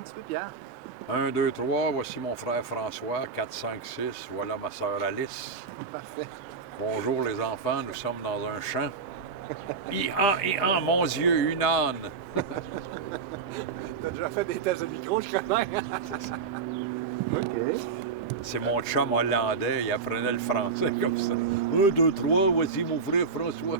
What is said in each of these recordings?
un petit peu, Pierre. 1, 2, 3, voici mon frère François. 4, 5, 6, voilà ma sœur Alice. Parfait. Bonjour les enfants, nous sommes dans un champ. Ian, mon Dieu, une âne. T'as déjà fait des tests de micro, je connais. OK. C'est mon chum hollandais, il apprenait le français comme ça. 1, 2, 3, voici mon frère François.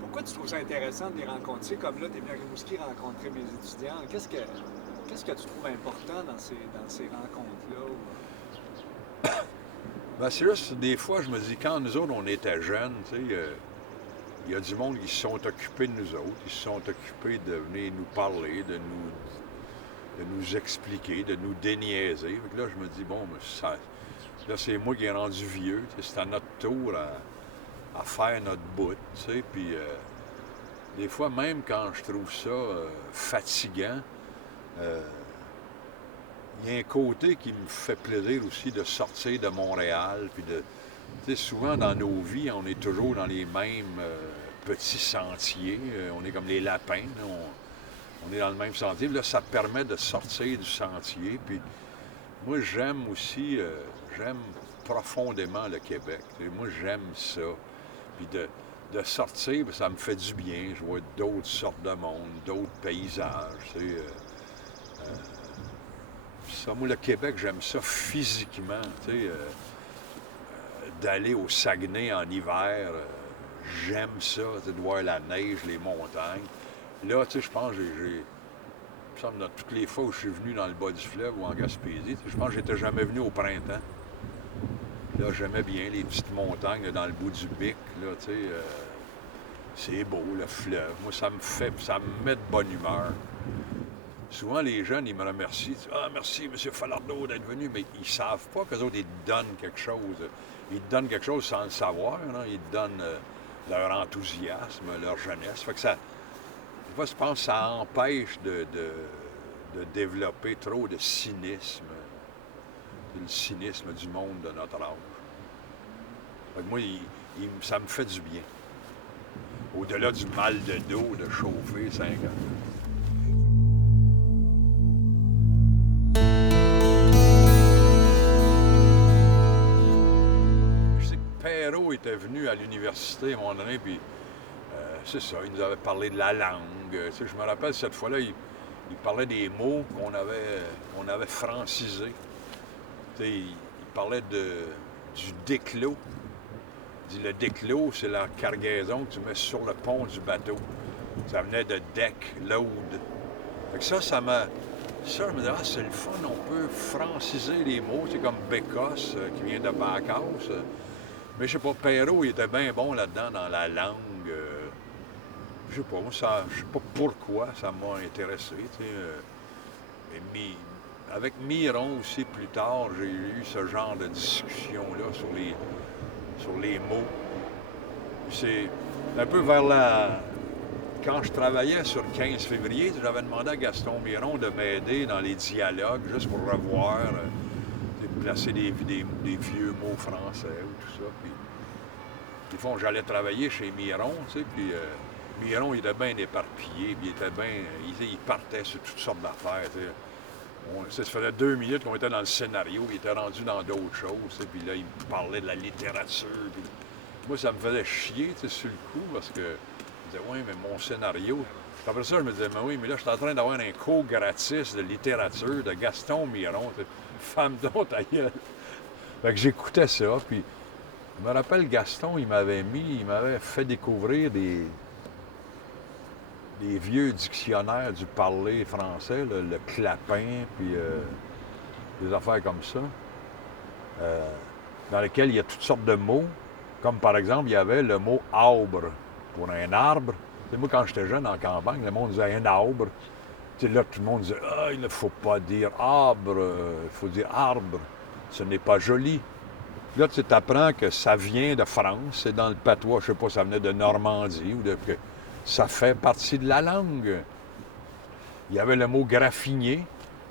Pourquoi tu trouves ça intéressant de les rencontrer? Comme là, tu es venu à Rimouski rencontrer mes étudiants. Qu'est-ce que tu trouves important dans ces rencontres-là? Ben, c'est juste, des fois, je me dis, quand nous autres, on était jeunes, tu sais, il y a du monde qui se sont occupés de nous autres, qui se sont occupés de venir nous parler, de nous expliquer, de nous déniaiser. Fait que là, je me dis, bon, ben, là, c'est moi qui ai rendu vieux, tu sais, c'est à notre tour à faire notre bout, tu sais, puis des fois, même quand je trouve ça fatigant, il y a un côté qui me fait plaisir aussi de sortir de Montréal, puis de, tu sais, souvent dans nos vies, on est toujours dans les mêmes petits sentiers, on est comme les lapins, là, on est dans le même sentier, puis là, ça permet de sortir du sentier, puis moi, j'aime aussi, j'aime profondément le Québec, tu sais, moi, j'aime ça, puis de sortir, ça me fait du bien. Je vois d'autres sortes de monde, d'autres paysages. Tu sais, ça, moi, le Québec, j'aime ça physiquement. Tu sais, d'aller au Saguenay en hiver, j'aime ça, tu sais, de voir la neige, les montagnes. Là, tu sais, je pense que il me semble, dans toutes les fois où je suis venu dans le bas du fleuve ou en Gaspésie, tu sais, je pense que j'étais jamais venu au printemps. Là, j'aimais bien les petites montagnes là, dans le bout du Bic, là, tu sais. C'est beau, le fleuve. Moi, ça me met de bonne humeur. Souvent, les jeunes, ils me remercient. Ah, merci, M. Falardeau, d'être venu. Mais ils savent pas qu'eux autres, ils te donnent quelque chose. Ils te donnent quelque chose sans le savoir. Hein? Ils te donnent leur enthousiasme, leur jeunesse. Fait que ça, des fois, je pense que ça empêche de développer trop de cynisme. Le cynisme du monde de notre âge. Fait que moi, ça me fait du bien. Au-delà du mal de dos de chauffer 5 ans. Je sais que Perrault était venu à l'université à un moment donné, puis c'est ça, il nous avait parlé de la langue. Tu sais, je me rappelle cette fois-là, il parlait des mots qu'on avait francisés. Tu sais, il parlait du déclos. Il dit le déclos, c'est la cargaison que tu mets sur le pont du bateau. Ça venait de deck, load. Fait que ça m'a. Ça, je me disais, ah, c'est le fun, on peut franciser les mots. C'est comme Bécosse, qui vient de Bacchus. Mais je sais pas, Perrault, il était bien bon là-dedans, dans la langue. Je sais pas, moi, je sais pas pourquoi ça m'a intéressé. Tu sais, avec Miron aussi, plus tard, j'ai eu ce genre de discussion-là sur les mots. C'est un peu vers la. Quand je travaillais sur le 15 février, j'avais demandé à Gaston Miron de m'aider dans les dialogues, juste pour revoir, placer des vieux mots français ou tout ça. Puis, des fois, j'allais travailler chez Miron, tu sais, puis Miron, il était bien éparpillé, puis il était bien. Il partait sur toutes sortes d'affaires, tu sais. Ça faisait 2 minutes qu'on était dans le scénario, il était rendu dans d'autres choses, puis là, il me parlait de la littérature. Puis moi, ça me faisait chier, tu sais, sur le coup, parce que je disais, oui, mais mon scénario. Après ça, je me disais, mais oui, mais là, je suis en train d'avoir un cours gratis de littérature de Gaston Miron. Femme donc, ta gueule. Fait que j'écoutais ça, puis je me rappelle, Gaston, il m'avait fait découvrir des vieux dictionnaires du parler français, là, le Clapin, puis des affaires comme ça, dans lesquels il y a toutes sortes de mots, comme par exemple, il y avait le mot arbre pour un arbre. Tu sais, moi, quand j'étais jeune en campagne, le monde disait un arbre. Tu sais, là, tout le monde disait, ah, il ne faut pas dire arbre, il faut dire arbre. Ce n'est pas joli. Là, tu apprends que ça vient de France, c'est dans le patois, je sais pas, ça venait de Normandie, ou que ça fait partie de la langue. Il y avait le mot graffinier.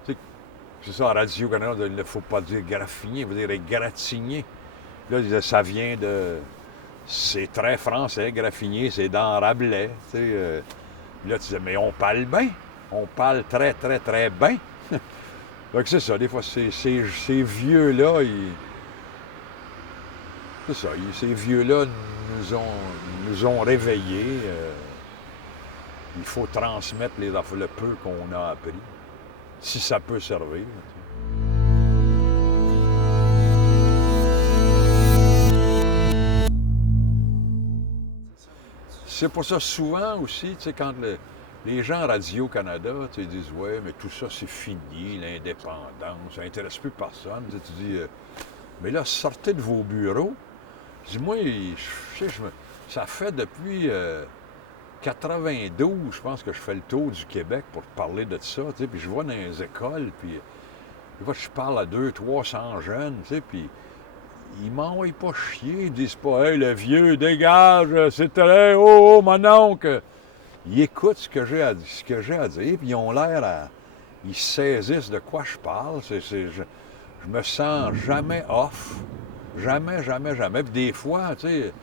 C'est ça, à Radio-Canada, il ne faut pas dire graffinier, il faut dire égratigner. Là, il disait, ça vient de... C'est très français, graffinier, c'est dans Rabelais. Là, tu disais, mais on parle bien. On parle très, très, très bien. Donc, c'est ça, des fois, ces vieux-là, c'est ça, ces vieux-là nous ont réveillés. Il faut transmettre le peu qu'on a appris, si ça peut servir. C'est pour ça, souvent aussi, tu sais, quand les gens à Radio-Canada, tu sais, disent « Ouais, mais tout ça, c'est fini, l'indépendance, ça n'intéresse plus personne. » Tu dis mais là, sortez de vos bureaux. » Je dis « Moi, ça fait depuis 92, je pense que je fais le tour du Québec pour parler de ça, tu sais, puis je vais dans les écoles, puis des fois, je parle à 200-300 jeunes, tu sais, puis ils m'envoient pas chier, ils disent pas « Hey, le vieux, dégage, c'est très... Oh, mon oncle! » Ils écoutent ce que j'ai à dire, puis ils ont l'air ils saisissent de quoi je parle. Je me sens jamais off. Jamais, jamais, jamais. Puis des fois, tu sais,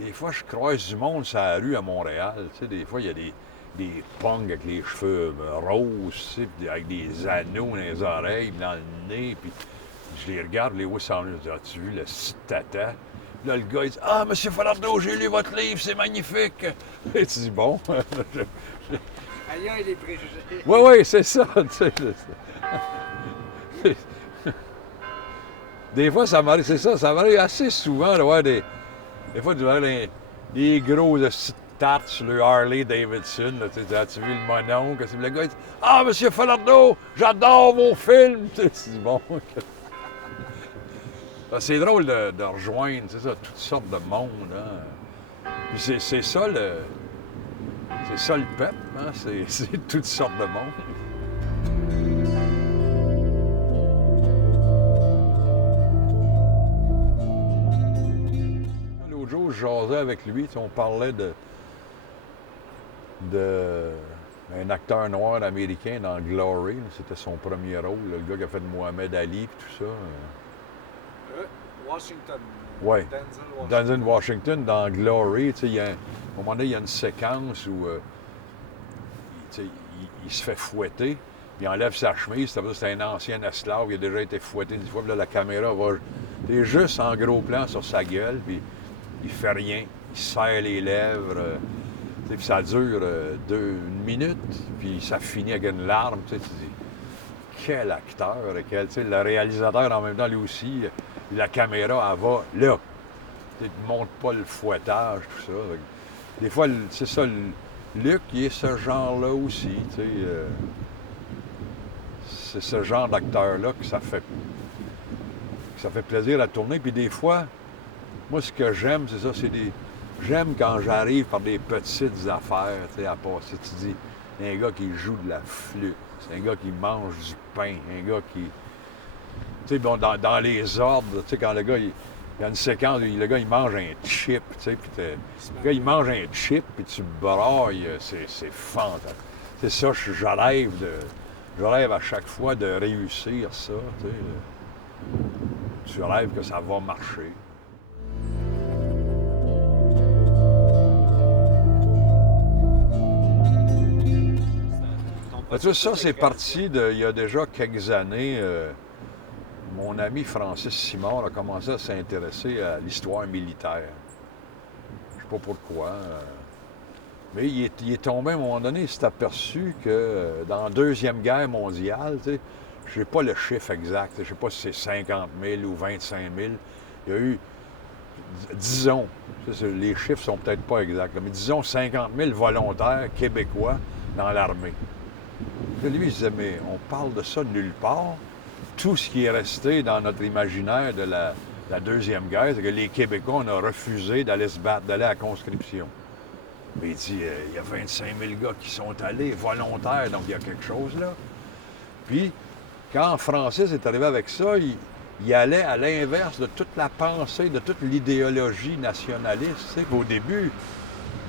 je croise du monde sur la rue à Montréal. Tu sais, des fois, il y a des punks avec les cheveux roses, tu sais, avec des anneaux dans les oreilles, dans le nez, puis je les regarde, les vois s'en venir. Je dis, as-tu vu le tata? Là, le gars, il dit, « Ah, monsieur Falardeau, j'ai lu votre livre, c'est magnifique! » Et tu dis, bon. Ailleurs, les préjugés. Oui, c'est ça. Des fois, ça m'arrive, c'est ça, ça m'arrive assez souvent de voir des fois, tu vois des gros tartes sur le Harley Davidson. Là, as-tu vu le mononcle? Le gars, il dit, « Ah, monsieur Falardeau, j'adore vos films! » Tu dis, bon. C'est drôle de rejoindre, c'est ça, toutes sortes de monde. Hein. Puis c'est ça le peuple, hein? C'est toutes sortes de monde. L'autre jour, je jasais avec lui, on parlait d'un acteur noir américain dans Glory. C'était son premier rôle, le gars qui a fait de Mohamed Ali et tout ça. Washington. Oui, Denzel Washington, dans Glory, à un moment donné, il y a une séquence où il se fait fouetter, puis il enlève sa chemise, c'est un ancien esclave, il a déjà été fouetté 10 fois, puis là, la caméra va... T'es juste en gros plan sur sa gueule, puis il fait rien, il serre les lèvres, puis ça dure une minute, puis ça finit avec une larme, tu dis, quel acteur, le réalisateur en même temps, lui aussi... La caméra, elle va là. Tu ne montres pas le fouettage, tout ça. Des fois, c'est ça, Luc, il est ce genre-là aussi. C'est ce genre d'acteur-là que ça fait plaisir à tourner. Puis des fois, moi, ce que j'aime, c'est ça, j'aime quand j'arrive par des petites affaires, à passer. Tu dis, un gars qui joue de la flûte, c'est un gars qui mange du pain, un gars qui... Tu sais, bon, dans les ordres, tu sais, quand le gars, il y a une séquence où le gars, il mange un chip, tu sais, puis le gars, il mange un chip, puis tu brailles, c'est fantastique. C'est ça, je rêve à chaque fois de réussir ça, tu sais. Tu rêves que ça va marcher. Tout ça, c'est parti il y a déjà quelques années. Mon ami Francis Simard a commencé à s'intéresser à l'histoire militaire. Je ne sais pas pourquoi. Mais il est tombé à un moment donné, il s'est aperçu que dans la Deuxième Guerre mondiale, je n'ai pas le chiffre exact, je ne sais pas si c'est 50 000 ou 25 000. Il y a eu, disons, les chiffres sont peut-être pas exacts, mais disons 50 000 volontaires québécois dans l'armée. Lui, il disait, mais on parle de ça nulle part. Tout ce qui est resté dans notre imaginaire de la Deuxième Guerre, c'est que les Québécois, on a refusé d'aller se battre, d'aller à la conscription. Mais il dit, il y a 25 000 gars qui sont allés volontaires, donc il y a quelque chose là. Puis, quand Francis est arrivé avec ça, il il allait à l'inverse de toute la pensée, de toute l'idéologie nationaliste. Tu sais, au début,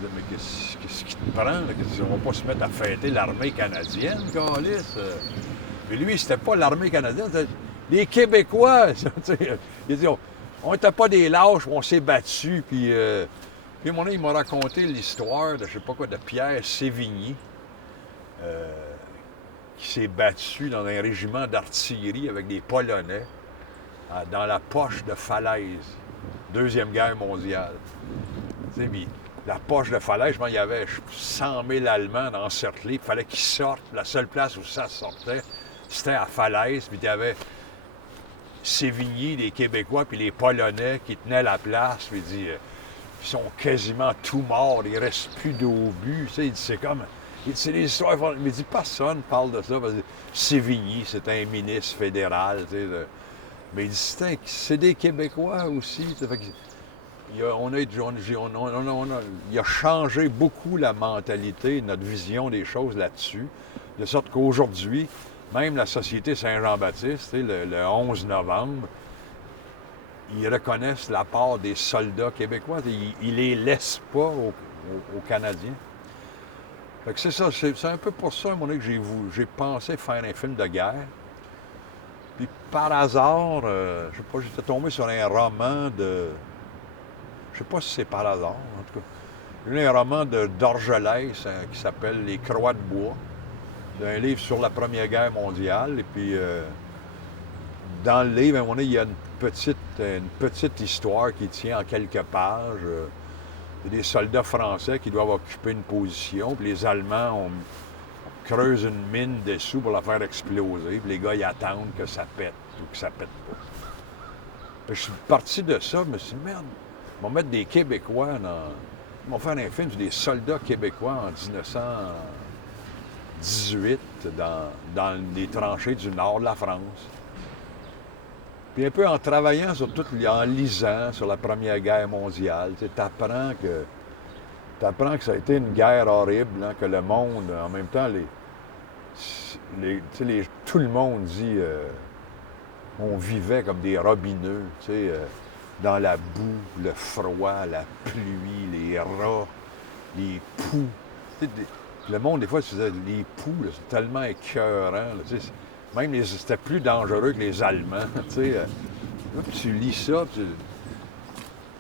mais qu'est-ce qui te prend? Là? On va pas se mettre à fêter l'armée canadienne, câlisse. Mais lui, c'était pas l'armée canadienne, c'était les Québécois. Il dit, on n'était pas des lâches, on s'est battus. Puis il m'a raconté l'histoire de, je sais pas quoi, de Pierre Sévigny, qui s'est battu dans un régiment d'artillerie avec des Polonais dans la poche de Falaise, Deuxième Guerre mondiale. Tu sais, puis la poche de Falaise, il y avait 100 000 Allemands encerclés, il fallait qu'ils sortent. La seule place où ça sortait, c'était à Falaise, puis il y avait Sévigny, les Québécois, puis les Polonais qui tenaient la place, puis il dit, ils sont quasiment tous morts, il ne reste plus d'obus. Tu sais, il dit, c'est comme... C'est des histoires... Mais il dit, personne parle de ça, parce que Sévigny, c'est un ministre fédéral, tu sais, mais il dit, c'est des Québécois aussi. Fait que, il a changé beaucoup la mentalité, notre vision des choses là-dessus, de sorte qu'aujourd'hui, même la Société Saint-Jean-Baptiste, le 11 novembre, ils reconnaissent la part des soldats québécois. Ils ne les laissent pas aux Canadiens. Fait que c'est ça, c'est un peu pour ça, à un moment donné, que j'ai pensé faire un film de guerre. Puis par hasard, je sais pas, j'étais tombé sur un roman de... Je sais pas si c'est par hasard, en tout cas. J'ai lu un roman d'Orgelès qui s'appelle Les Croix de bois, d'un livre sur la Première Guerre mondiale. Et puis, dans le livre, à un moment donné, il y a une petite histoire qui tient en quelques pages. Il y a des soldats français qui doivent occuper une position, puis les Allemands creusent une mine dessous pour la faire exploser, puis les gars, ils attendent que ça pète ou que ça pète pas. Puis je suis parti de ça, je me suis dit, merde, ils vont mettre des Québécois ils vont faire un film sur des soldats québécois en 1918 dans les tranchées du nord de la France. Puis un peu en travaillant en lisant sur la Première Guerre mondiale, tu apprends que ça a été une guerre horrible, hein, que le monde, en même temps, tout le monde dit on vivait comme des robineux, dans la boue, le froid, la pluie, les rats, les poux. Le monde, des fois, se disait, les poux, là, c'est tellement écœurant. Là, même c'était plus dangereux que les Allemands. Là, tu lis ça,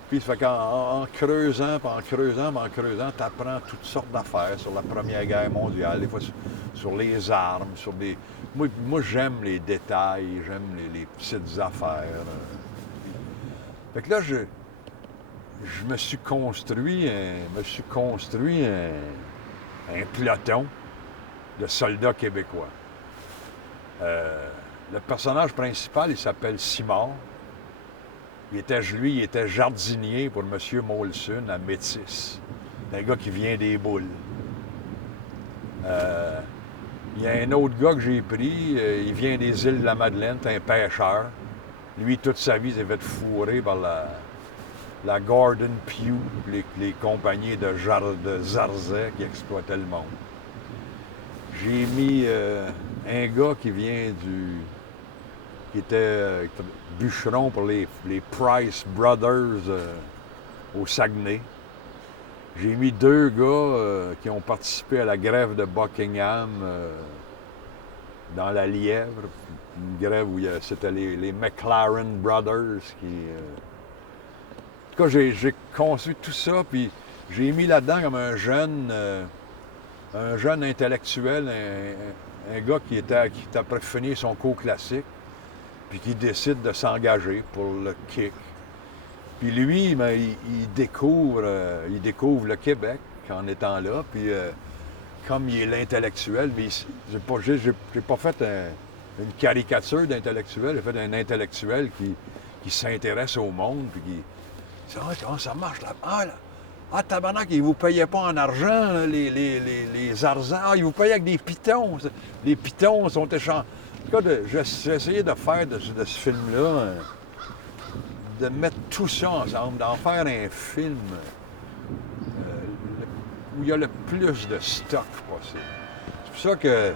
puis ça fait qu'en creusant, tu apprends toutes sortes d'affaires sur la Première Guerre mondiale, des fois sur les armes, sur des... Moi j'aime les détails, j'aime les petites affaires. Fait que là, je me suis construit un peloton de soldats québécois. Le personnage principal, il s'appelle Simard. Il était jardinier pour M. Molson à Métis. C'est un gars qui vient des Boules. Il y a un autre gars que j'ai pris, il vient des îles de la Madeleine, c'est un pêcheur. Lui, toute sa vie, il s'est fait fourrer par la Gordon Pugh, les compagnies de Zarzais qui exploitaient le monde. J'ai mis un gars qui était bûcheron pour les Price Brothers au Saguenay. J'ai mis 2 gars qui ont participé à la grève de Buckingham dans la Lièvre, une grève où c'était les McLaren Brothers qui... En tout cas, j'ai construit tout ça, puis j'ai mis là-dedans comme un jeune intellectuel, un gars qui était après finir son cours classique, puis qui décide de s'engager pour le kick. Puis lui, ben, il découvre le Québec en étant là, puis comme il est l'intellectuel, mais j'ai pas fait une caricature d'intellectuel, j'ai fait un intellectuel qui s'intéresse au monde, puis qui... Comment ça marche là? Tabarnak, ils vous payaient pas en argent, là, les arzars, ils vous payaient avec des pitons. Les pitons sont échangés. En tout cas, j'ai essayé de faire de ce film-là, de mettre tout ça ensemble, d'en faire un film où il y a le plus de stock possible. C'est pour ça que,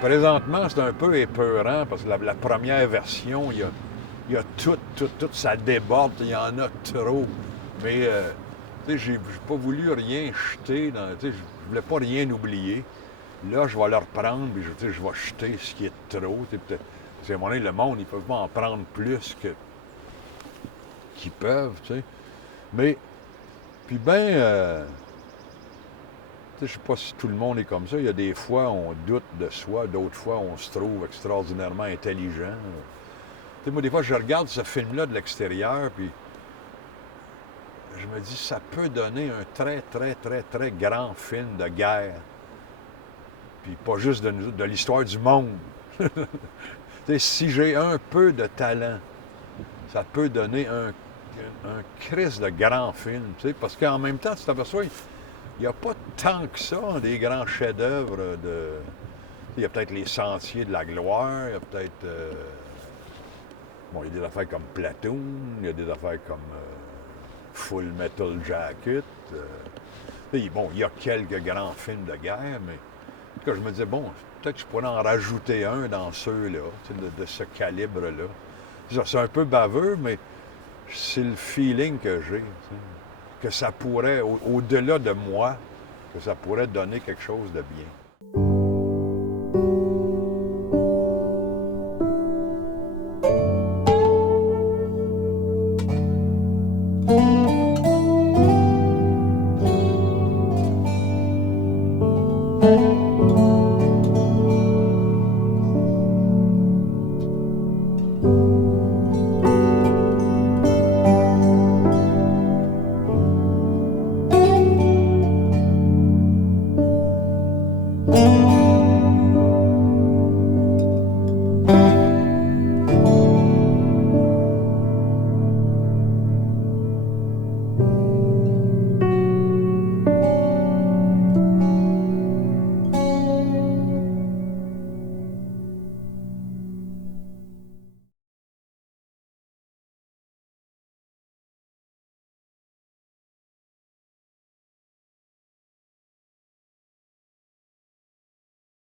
présentement, c'est un peu épeurant, parce que la première version, il il y a tout, ça déborde, il y en a trop. Mais, tu sais, j'ai pas voulu rien jeter, tu sais, je voulais pas rien oublier. Là, je vais le reprendre, puis tu sais, je vais jeter ce qui est trop. Tu sais, peut-être, parce qu'à un moment donné, le monde, ils peuvent pas en prendre plus qu'ils peuvent, tu sais. Mais, puis ben, tu sais, je sais pas si tout le monde est comme ça. Il y a des fois, on doute de soi, d'autres fois, on se trouve extraordinairement intelligent. Tu sais, moi, des fois, je regarde ce film-là de l'extérieur, puis je me dis, ça peut donner un très, très, très, très grand film de guerre. Puis pas juste de l'histoire du monde. Tu sais, si j'ai un peu de talent, ça peut donner un Christ de grand film. Tu sais, parce qu'en même temps, tu t'aperçois, il n'y a pas tant que ça, des grands chefs-d'œuvre de. Il y a peut-être les Sentiers de la gloire, il y a peut-être. Bon, il y a des affaires comme Platoon, il y a des affaires comme Full Metal Jacket. Bon, il y a quelques grands films de guerre, mais en tout cas, je me disais, bon, peut-être que je pourrais en rajouter un dans ceux-là, de ce calibre-là. C'est un peu baveux, mais c'est le feeling que j'ai, que ça pourrait, au-delà de moi, que ça pourrait donner quelque chose de bien.